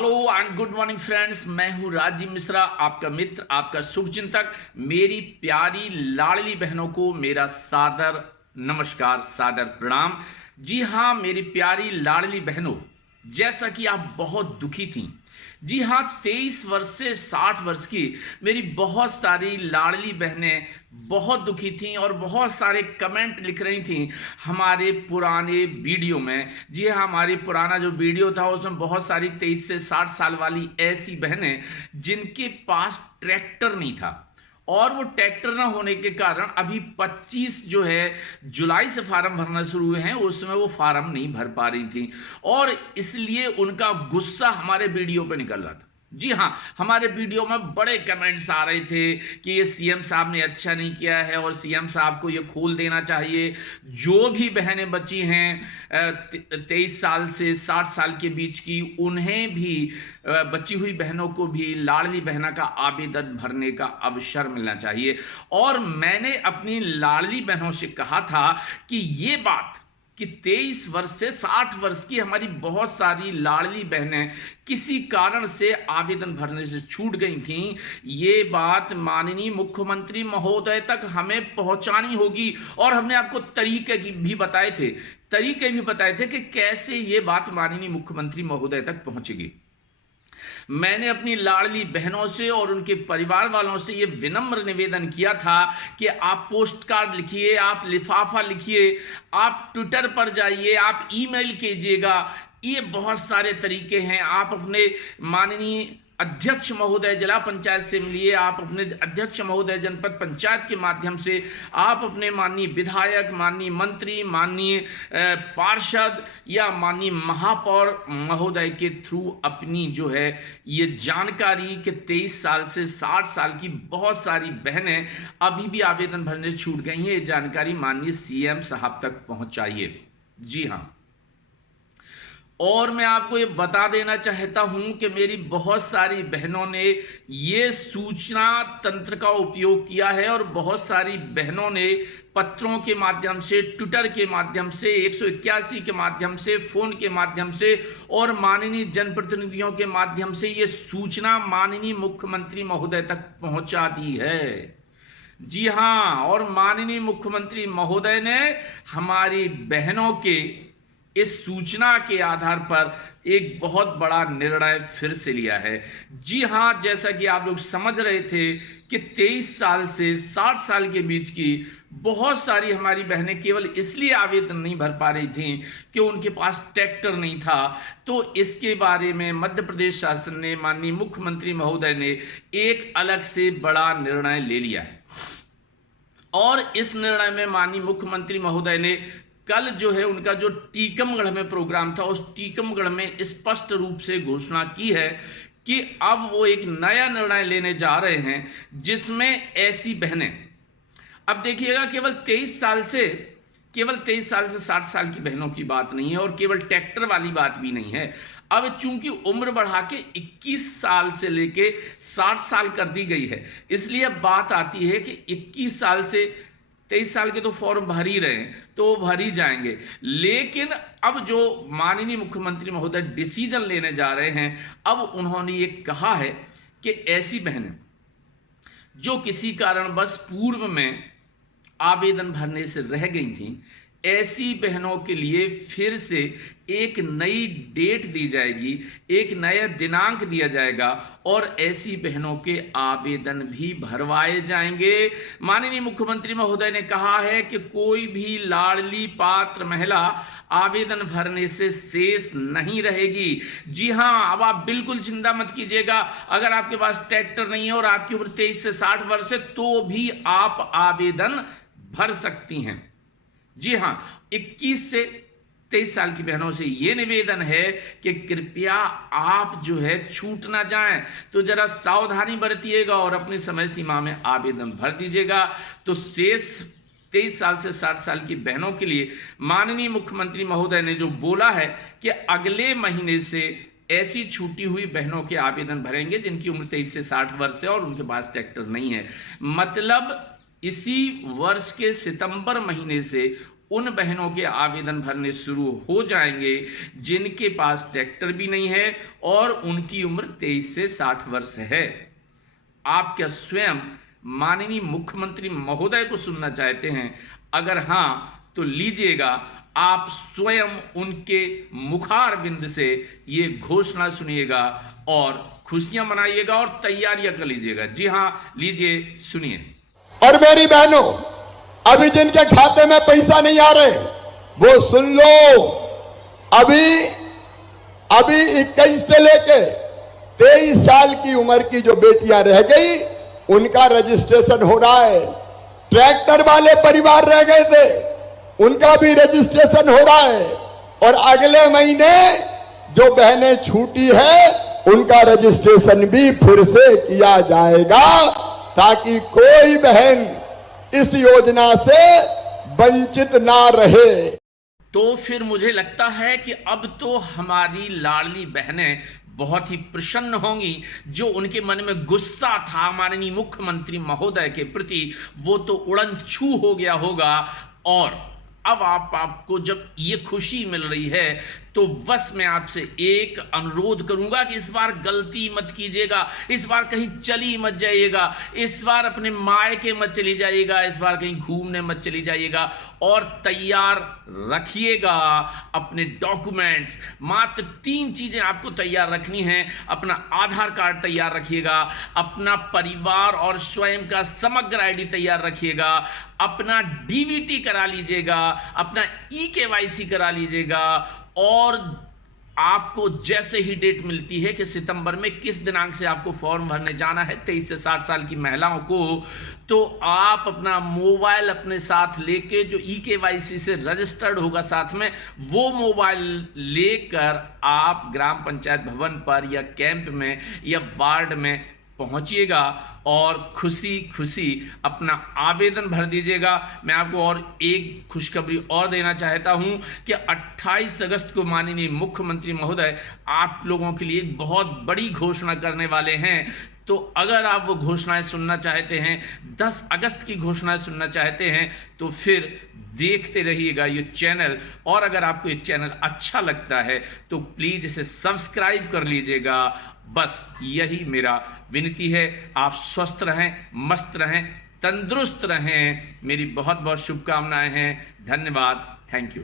Hello and good morning friends. मैं हूं राजीव मिश्रा, आपका मित्र, आपका शुभचिंतक। मेरी प्यारी लाडली बहनों को मेरा सादर नमस्कार, सादर प्रणाम। जी हाँ मेरी प्यारी लाडली बहनों, जैसा कि आप बहुत दुखी थीं, जी हाँ 23 वर्ष से 60 वर्ष की मेरी बहुत सारी लाडली बहनें बहुत दुखी थीं और बहुत सारे कमेंट लिख रही थीं हमारे पुराने वीडियो में। जी हाँ, हमारे पुराना जो वीडियो था उसमें बहुत सारी 23 से 60 साल वाली ऐसी बहनें जिनके पास ट्रैक्टर नहीं था और वो ट्रैक्टर ना होने के कारण अभी 25 जो है जुलाई से फार्म भरना शुरू हुए हैं, उसमें वो फार्म नहीं भर पा रही थी और इसलिए उनका गुस्सा हमारे वीडियो पे निकल रहा था। जी हाँ, हमारे वीडियो में बड़े कमेंट्स आ रहे थे कि ये सीएम साहब ने अच्छा नहीं किया है और सीएम साहब को ये खोल देना चाहिए। जो भी बहनें बची हैं 23 साल से 60 साल के बीच की, उन्हें भी बची हुई बहनों को भी लाडली बहना का आवेदन भरने का अवसर मिलना चाहिए। और मैंने अपनी लाडली बहनों से कहा था कि ये बात कि 23 वर्ष से 60 वर्ष की हमारी बहुत सारी लाडली बहनें किसी कारण से आवेदन भरने से छूट गई थीं, ये बात माननीय मुख्यमंत्री महोदय तक हमें पहुंचानी होगी। और हमने आपको तरीके भी बताए थे कि कैसे ये बात माननीय मुख्यमंत्री महोदय तक पहुंचेगी। मैंने अपनी लाडली बहनों से और उनके परिवार वालों से यह विनम्र निवेदन किया था कि आप पोस्ट कार्ड लिखिए, आप लिफाफा लिखिए, आप ट्विटर पर जाइए, आप ईमेल कीजिएगा। ये बहुत सारे तरीके हैं। आप अपने माननीय अध्यक्ष महोदय जिला पंचायत से मिलिए, आप अपने अध्यक्ष महोदय जनपद पंचायत के माध्यम से, आप अपने माननीय विधायक, माननीय मंत्री, माननीय पार्षद या माननीय महापौर महोदय के थ्रू अपनी जो है ये जानकारी कि 23 साल से 60 साल की बहुत सारी बहनें अभी भी आवेदन भरने से छूट गई हैं, ये जानकारी माननीय सीएम साहब तक पहुंचाइए। जी हाँ, और मैं आपको ये बता देना चाहता हूं कि मेरी बहुत सारी बहनों ने ये सूचना तंत्र का उपयोग किया है और बहुत सारी बहनों ने पत्रों के माध्यम से, ट्विटर के माध्यम से, 181 के माध्यम से, फोन के माध्यम से और माननीय जनप्रतिनिधियों के माध्यम से ये सूचना माननीय मुख्यमंत्री महोदय तक पहुंचा दी है। जी हाँ, और माननीय मुख्यमंत्री महोदय ने हमारी बहनों के इस सूचना के आधार पर एक बहुत बड़ा निर्णय फिर से लिया है। जी हाँ, जैसा कि आप लोग समझ रहे थे कि 23 साल से 60 साल के बीच की बहुत सारी हमारी बहनें केवल इसलिए आवेदन नहीं भर पा रही थीं कि उनके पास ट्रैक्टर नहीं था। तो इसके बारे में मध्य प्रदेश शासन ने, माननीय मुख्यमंत्री महोदय ने एक अलग से बड़ा निर्णय ले लिया है। और इस निर्णय में माननीय मुख्यमंत्री महोदय ने कल जो है उनका जो टीकमगढ़ में प्रोग्राम था, उस टीकमगढ़ में स्पष्ट रूप से घोषणा की है कि अब वो एक नया निर्णय लेने जा रहे हैं जिसमें ऐसी बहनें, अब देखिएगा, केवल 23 साल से 60 साल की बहनों की बात नहीं है और केवल ट्रैक्टर वाली बात भी नहीं है। अब चूंकि उम्र बढ़ा के 21 साल से लेके 60 साल कर दी गई है, इसलिए अब बात आती है कि 21 साल से 23 साल के तो फॉर्म भर ही रहे हैं, तो वो भर ही जाएंगे। लेकिन अब जो माननीय मुख्यमंत्री महोदय डिसीजन लेने जा रहे हैं, अब उन्होंने ये कहा है कि ऐसी बहनें जो किसी कारणवश पूर्व में आवेदन भरने से रह गई थीं, ऐसी बहनों के लिए फिर से एक नई डेट दी जाएगी, एक नया दिनांक दिया जाएगा और ऐसी बहनों के आवेदन भी भरवाए जाएंगे। माननीय मुख्यमंत्री महोदय ने कहा है कि कोई भी लाडली पात्र महिला आवेदन भरने से शेष नहीं रहेगी। जी हाँ, अब आप बिल्कुल चिंता मत कीजिएगा। अगर आपके पास ट्रैक्टर नहीं है और आपकी उम्र 23 से 60 वर्ष है तो भी आप आवेदन भर सकती हैं। जी हाँ, 21 से 23 साल की बहनों से ये निवेदन है कि कृपया आप जो है छूट ना जाएं, तो जरा सावधानी बरतिएगा और अपनी समय सीमा में आवेदन भर दीजिएगा। तो शेष 23 साल से 60 साल की बहनों के लिए माननीय मुख्यमंत्री महोदय ने जो बोला है कि अगले महीने से ऐसी छूटी हुई बहनों के आवेदन भरेंगे जिनकी उम्र 23 से 60 वर्ष है और उनके पास ट्रैक्टर नहीं है। मतलब इसी वर्ष के सितंबर महीने से उन बहनों के आवेदन भरने शुरू हो जाएंगे जिनके पास ट्रैक्टर भी नहीं है और उनकी उम्र 23 से 60 वर्ष है। आप क्या स्वयं माननीय मुख्यमंत्री महोदय को सुनना चाहते हैं? अगर हाँ तो लीजिएगा, आप स्वयं उनके मुखारविंद से ये घोषणा सुनिएगा और खुशियां मनाइएगा और तैयारियां कर लीजिएगा। जी हाँ, लीजिए, सुनिए। और मेरी बहनों, अभी जिनके खाते में पैसा नहीं आ रहे वो सुन लो। अभी 21 से लेके 23 साल की उम्र की जो बेटियां रह गई उनका रजिस्ट्रेशन हो रहा है। ट्रैक्टर वाले परिवार रह गए थे, उनका भी रजिस्ट्रेशन हो रहा है। और अगले महीने जो बहनें छूटी है उनका रजिस्ट्रेशन भी फिर से किया जाएगा, ताकि कोई बहन इस योजना से वंचित ना रहे। तो फिर मुझे लगता है कि अब तो हमारी लाडली बहनें बहुत ही प्रसन्न होंगी। जो उनके मन में गुस्सा था माननीय मुख्यमंत्री महोदय के प्रति, वो तो उड़न छू हो गया होगा। और अब आपको जब ये खुशी मिल रही है तो बस मैं आपसे एक अनुरोध करूंगा कि इस बार गलती मत कीजिएगा, इस बार कहीं चली मत जाइएगा, इस बार अपने मायके मत चली जाइएगा, इस बार कहीं घूमने मत चली जाइएगा और तैयार रखिएगा अपने डॉक्यूमेंट्स। मात्र 3 चीजें आपको तैयार रखनी हैं। अपना आधार कार्ड तैयार रखिएगा, अपना परिवार और स्वयं का समग्र आईडी तैयार रखिएगा, अपना डीबीटी करा लीजिएगा, अपना ई-केवाईसी करा लीजिएगा। और आपको जैसे ही डेट मिलती है कि सितंबर में किस दिनांक से आपको फॉर्म भरने जाना है 23 से 60 साल की महिलाओं को, तो आप अपना मोबाइल अपने साथ लेके, जो ई-केवाईसी से रजिस्टर्ड होगा साथ में, वो मोबाइल लेकर आप ग्राम पंचायत भवन पर या कैंप में या वार्ड में पहुंचिएगा और खुशी खुशी अपना आवेदन भर दीजिएगा। मैं आपको और एक खुशखबरी और देना चाहता हूं कि 28 अगस्त को माननीय मुख्यमंत्री महोदय आप लोगों के लिए एक बहुत बड़ी घोषणा करने वाले हैं। तो अगर आप वो घोषणाएं सुनना चाहते हैं, 10 अगस्त की घोषणाएं सुनना चाहते हैं, तो फिर देखते रहिएगा ये चैनल। और अगर आपको ये चैनल अच्छा लगता है तो प्लीज़ इसे सब्सक्राइब कर लीजिएगा। बस यही मेरा विनती है। आप स्वस्थ रहें, मस्त रहें, तंदुरुस्त रहें। मेरी बहुत बहुत शुभकामनाएं हैं। धन्यवाद। Thank you.